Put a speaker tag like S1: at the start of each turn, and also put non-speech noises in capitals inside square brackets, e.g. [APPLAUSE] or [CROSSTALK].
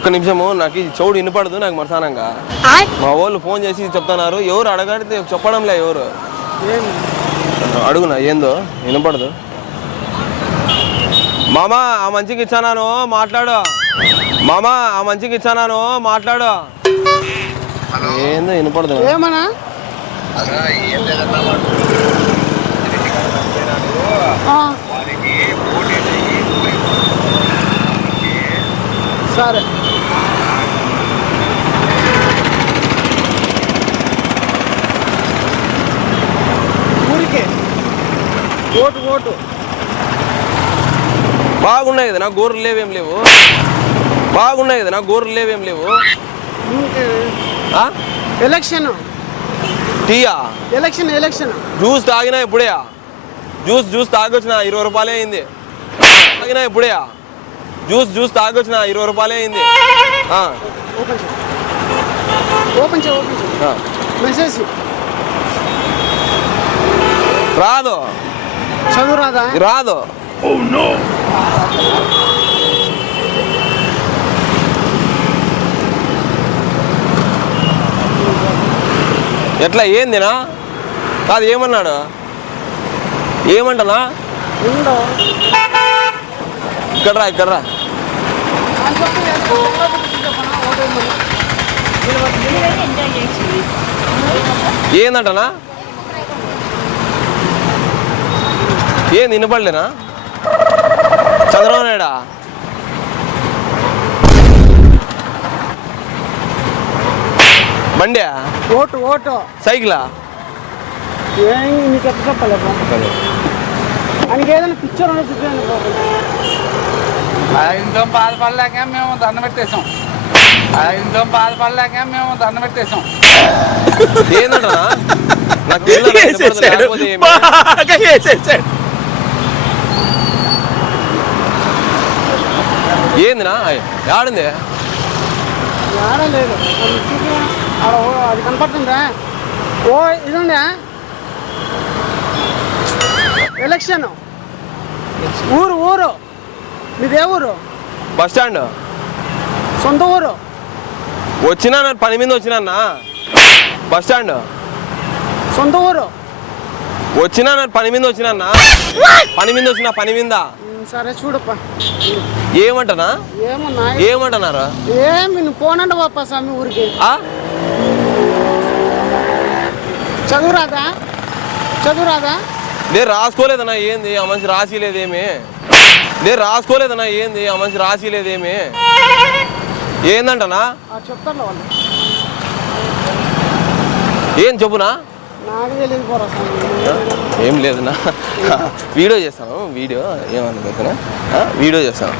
S1: ఒక్క నిమిషము నాకు ఈ చెవుడు వినపడదు నాకు మరసానంగా మా వాళ్ళు ఫోన్ చేసి చెప్తున్నారు ఎవరు అడగడితే చెప్పడంలే ఎవరు. అడుగునా ఏందో వినపడదు. మామా ఆ మంచికి ఇచ్చానాను మాట్లాడు. మామా ఆ మంచికి ఇచ్చానాను మాట్లాడు. ఏందో వినపడదు.
S2: ఏమన్నా?
S3: అలా ఏం లేదన్నా వాడు ఇంటికి వెళ్ళిపోయినాడు.
S2: ఆ,
S3: వారికి పోటీ అయ్యి ఊరికి
S2: సరే ఊరికే ఓటు ఓటు.
S1: బాగున్నాయి కదా నాకు గోర్లు లేవేం లేవు? బాగున్నాయి కదా నాకు గోర్లు లేవేం లేవు?
S2: ఎలక్షన్.
S1: టీయా?
S2: Election election.
S1: జ్యూస్ తాగినా ఇప్పుడే జ్యూస్ జ్యూస్ తాగొచ్చిన ఇరవై రూపాయలే అయింది. తాగినా ఇప్పుడే జ్యూస్ జ్యూస్ తాగొచ్చిన ఇరవై రూపాయలే అయింది.
S2: Open open. మెసేజ్.
S1: రాదు.
S2: చదువు రాదా
S1: రాదు ఎట్లా ఏందినా కాదు ఏమన్నాడు ఏమంటనా
S2: ఉండు
S1: ఇక్కడ రా ఇక్కడ రా ఏందంటనా ఏం వినపడలేనా చంద్రబాబు నాయుడా? బండి
S2: ఓటు ఓటు.
S1: సైకిలా?
S2: ఏం నీకు ఎట్లా చెప్పలేదు ఆయనకి ఏదైనా పిక్చర్
S4: ఆయనతో బాధపడలేక మేము దండ పెట్టేశాం. ఆయనతో బాధపడలేక మేము దండ పెట్టేశాం.
S1: ఏందంటనా నాకు తెలియదు, [LAUGHS] నాకు వినపడదు, లేకపోతే ఏమి?
S5: బాగా వేసేసాడు
S1: ఏందినా? ఆడింది?
S2: ఏడా లేదు అది కనపడుతుందా? ఓ ఇది ఉందా ఎలక్షన్. ఊరు ఊరు. మీదే ఊరు?
S1: Bus stand.
S2: సొంత ఊరు.
S1: వచ్చినా పని మీద వచ్చినా బస్ స్టాండ్.
S2: సొంత ఊరు.
S1: వచ్చినా పని మీద వచ్చినా పని మీద వచ్చిన పని మీద?
S2: సరే చూడప్పా.
S1: ఏమంటనా?
S2: ఏమన్నా?
S1: ఏమంటున్నారు
S2: ఏమి నువ్వు పోనండి పాప స్వామి ఊరికి.
S1: ఆ?
S2: చదువు రాదా? చదువు రాదా?
S1: నేను రాసుకోలేదన్నా ఏంది? ఆ మనిషి రాసి లేదేమి నేను రాసుకోలేదన్నా ఏంది? ఆ మనిషి రాసి లేదేమి ఏందంటనా
S2: చెప్తాను వాళ్ళు.
S1: ఏం చెప్పునా?
S2: ఏం లేదు నా.
S1: ఏం లేదన్నా వీడియో? చేస్తాను వీడియో ఏమన్నా వీడియో చేస్తాను